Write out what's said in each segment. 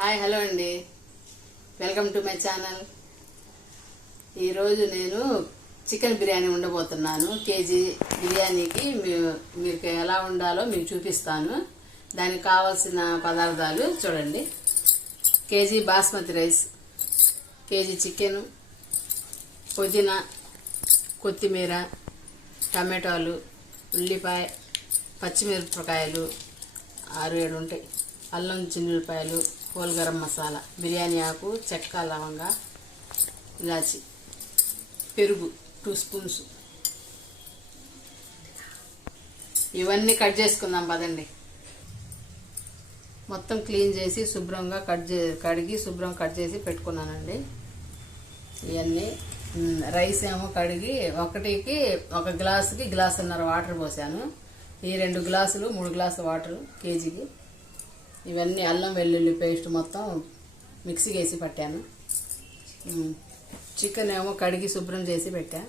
Hi hello అండి, welcome to my channel. ఈరోజు నేను చికెన్ బిర్యానీ ఉండబోతున్నాను. కేజీ బిర్యానీకి మీకు ఎలా ఉండాలో మీకు చూపిస్తాను. దానికి కావాల్సిన పదార్థాలు చూడండి. KG basmati rice, KG chicken, పుదీనా, కొత్తిమీర, టమాటాలు, ఉల్లిపాయ, పచ్చిమిరపకాయలు 6-7 ఉంటాయి, అల్లం చిన్నులపాయలు, హోల్ గరం మసాలా, బిర్యానీ ఆకు, చెక్క, లవంగ, ఇలాచి, పెరుగు 2 స్పూన్స్. ఇవన్నీ కట్ చేసుకుందాం పదండి. మొత్తం క్లీన్ చేసి శుభ్రంగా కడిగి కట్ చేసి పెట్టుకున్నానండి. ఇవన్నీ రైస్ ఏమో కడిగి ఒకటికి 1 గ్లాసుకి 1.5 గ్లాసులు వాటర్ పోసాను. ఈ 2 గ్లాసులు 3 గ్లాసుల వాటర్ కేజీకి. ఇవన్నీ అల్లం వెల్లుల్లి పేస్ట్ మొత్తం మిక్సీకి వేసి పట్టాను. చికెన్ ఏమో కడిగి శుభ్రం చేసి పెట్టా.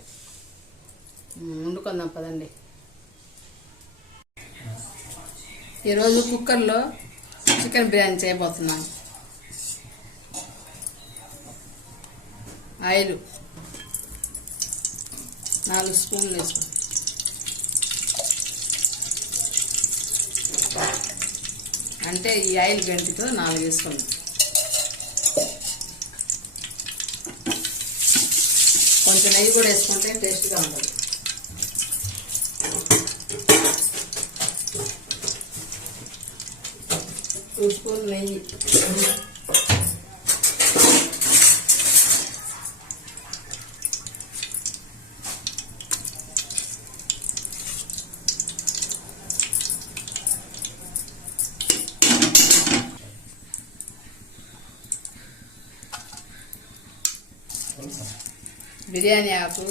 వండుకుందాం పదండి. ఈరోజు కుక్కర్లో చికెన్ బిర్యానీ చేయబోతున్నాను. ఆయిల్ 4 స్పూన్లు వేసుకున్నాను. అంటే ఈ ఆయిల్ గంటితో 4 వేసుకోండి. కొంచెం నెయ్యి కూడా వేసుకుంటే టేస్ట్గా ఉంటుంది. టూ స్పూన్ నెయ్యి, బిర్యానీ ఆకు,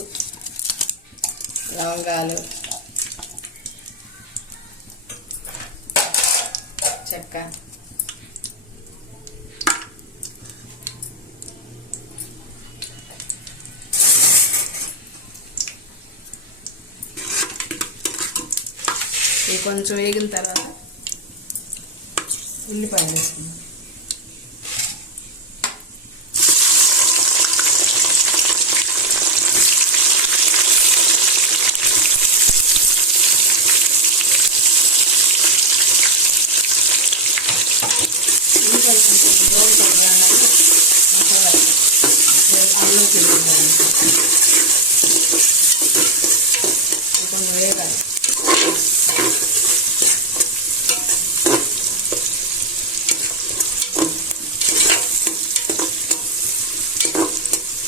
లవంగాలు, చెక్క, ఇవి కొంచెం వేగిన తర్వాత ఉల్లిపాయలు వేసుకుందాం.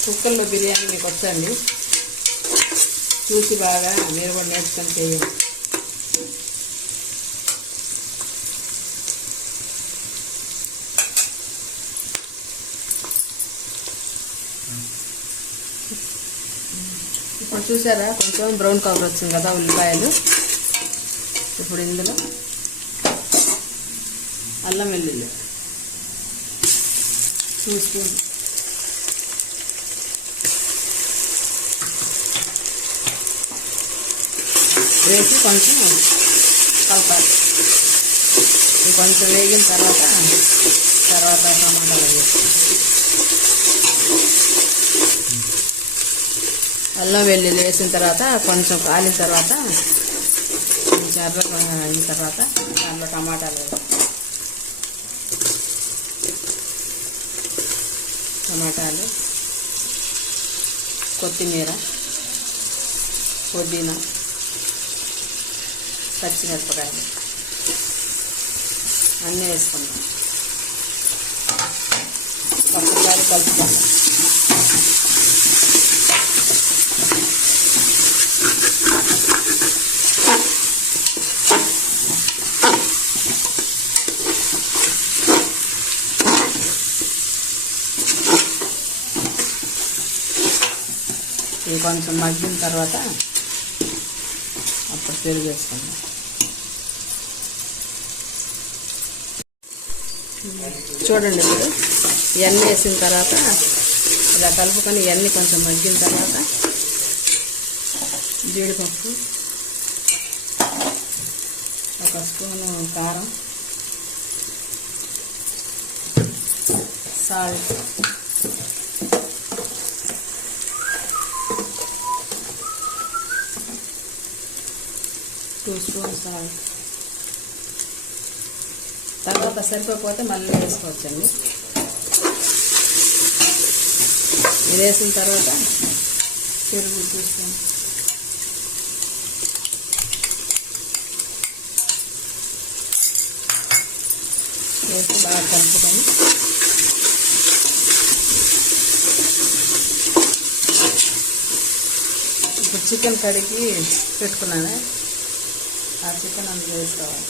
కుక్కర్లో బిర్యానీ మీకు వచ్చండి, చూసి బాగా మీరు కూడా నేర్చుకొని చేయండి. ఇప్పుడు చూసారా కొంచెం బ్రౌన్ కలర్ వచ్చింది కదా ఉల్లిపాయలు. ఇప్పుడు ఇందులో అల్లం వెల్లుల్లి 2 స్పూన్, వేసి కొంచెం కలపాలి. ఇది కొంచెం వేగిన తర్వాత టమాటాలు వేసి అల్లం వెల్లుల్లి వేసిన తర్వాత కొంచెం కాలిన తర్వాత కొంచెం ఎర్రగా అయిన తర్వాత దాంట్లో టమాటాలు కొత్తిమీర, పుదీనా, పచ్చిమిరపకాయలు అన్నీ వేసుకుందాం. ఒకసారి కలుపుకుందాం. ఇది కొంచెం మగ్గిన తర్వాత అప్పుడు పెరుగు వేసుకుందాం. చూడండి, ఇప్పుడు ఇవన్నీ వేసిన తర్వాత ఇలా కలుపుకొని ఇవన్నీ కొంచెం మగ్గిన తర్వాత జీడిపప్పు, 1 స్పూను కారం, సాల్ట్, 2 స్పూన్స్ సాల్ట్. తర్వాత సరిపోతే మళ్ళీ వేసుకోవచ్చండి. ఇది వేసిన తర్వాత పెరుగు 2 స్పూన్స్, వేసి బాగా కలుపుకొని ఇప్పుడు చికెన్ కడిగి పెట్టుకున్నాను, ఆ చికెన్ అందులో వేసుకోవాలి.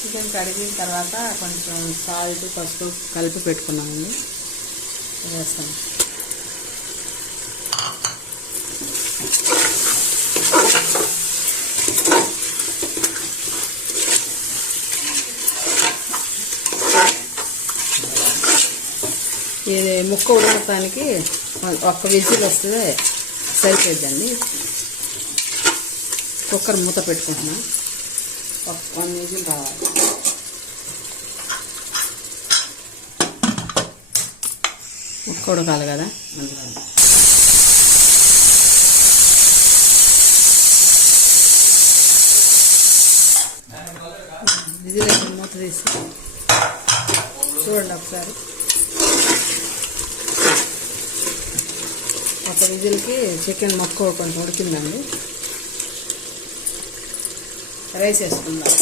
చికెన్ కడిగిన తర్వాత కొంచెం సాల్ట్, పసుపు కలిపి పెట్టుకున్నామండి, వేస్తాను. ఇది ముక్క ఉడకటానికి ఒక్క విజిల్ వస్తే సరిపోద్దండి. కుక్కర్ మూత పెట్టుకుంటున్నా, 1 విజిల్ రావాలి. ముక్క ఉడకాలి కదా, అందుకని విజిల్ అయితే మూత తీసి చూడండి ఒకసారి. ఒక విజిల్కి చికెన్ ముక్క కొంచెం ఉడికిందండి. రైస్ వేసుకుందాం.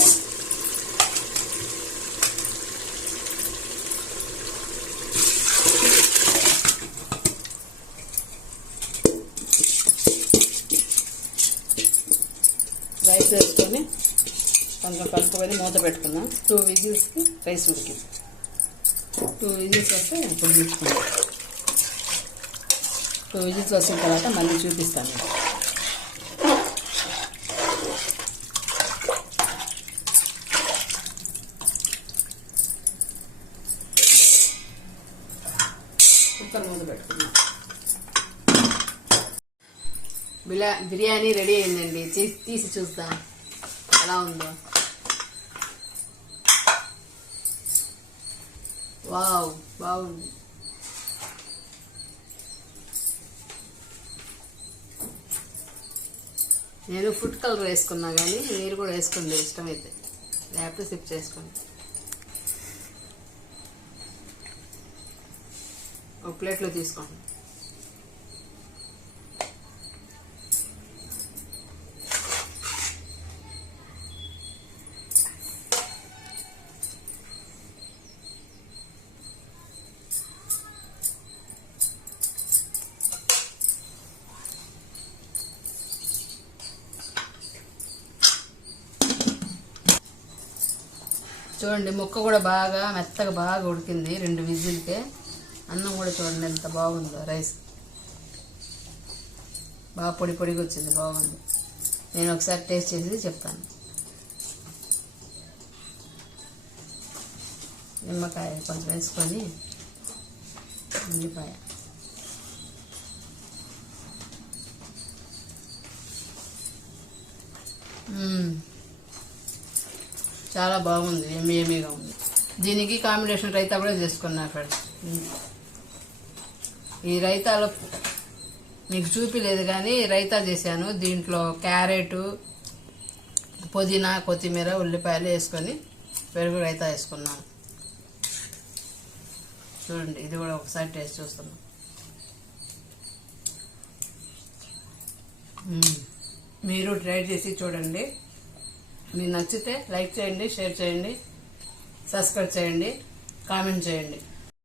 రైస్ వేసుకొని కొంచెం కలుపుకొని మూత పెట్టుకుందాం. 2 విజిల్స్కి రైస్ ఉడికింది. 2 విజిల్స్ వస్తే ఇప్పుడు తీసుకుందాం. 2 విజిల్స్ వచ్చిన తర్వాత మళ్ళీ చూపిస్తాను. కుక్కర్ మూత పెట్టుకున్నాం. బిర్యానీ రెడీ అయిందండి. తీసి చూస్తాం ఎలా ఉందో. వావ్, బాగుంది. నేను ఫుడ్ కలర్ వేసుకున్నా, కానీ మీరు కూడా వేసుకోండి ఇష్టమైతే, లేకపోతే సిప్ చేసుకోండి. ఒక ప్లేట్లో తీసుకోండి. చూడండి, ముక్క కూడా బాగా మెత్తగా బాగా ఉడికింది 2 విజిల్కే. అన్నం కూడా చూడండి ఎంత బాగుందో. రైస్ బాగా పొడి పొడిగా వచ్చింది, బాగుంది. నేను ఒకసారి టేస్ట్ చేసి చెప్తాను. నిమ్మకాయ కొంచెం వేసుకొని, ఉల్లిపాయ, చాలా బాగుంది, ఎమ్మీగా ఉంది. దీనికి కాంబినేషన్ రైతా కూడా చేసుకున్నా ఫ్రెండ్స్. ఈ రైతాలో మీకు చూపిలేదు కానీ రైతా చేశాను. దీంట్లో క్యారెట్, పుదీనా, కొత్తిమీర, ఉల్లిపాయలు వేసుకొని పెరుగు రైతా వేసుకున్నాను. చూడండి, ఇది కూడా ఒకసారి టేస్ట్ చూస్తున్నాం. మీరు ట్రై చేసి చూడండి. మీకు నచ్చితే లైక్ చేయండి, షేర్ చేయండి, సబ్స్క్రైబ్ చేయండి, కామెంట్ చేయండి.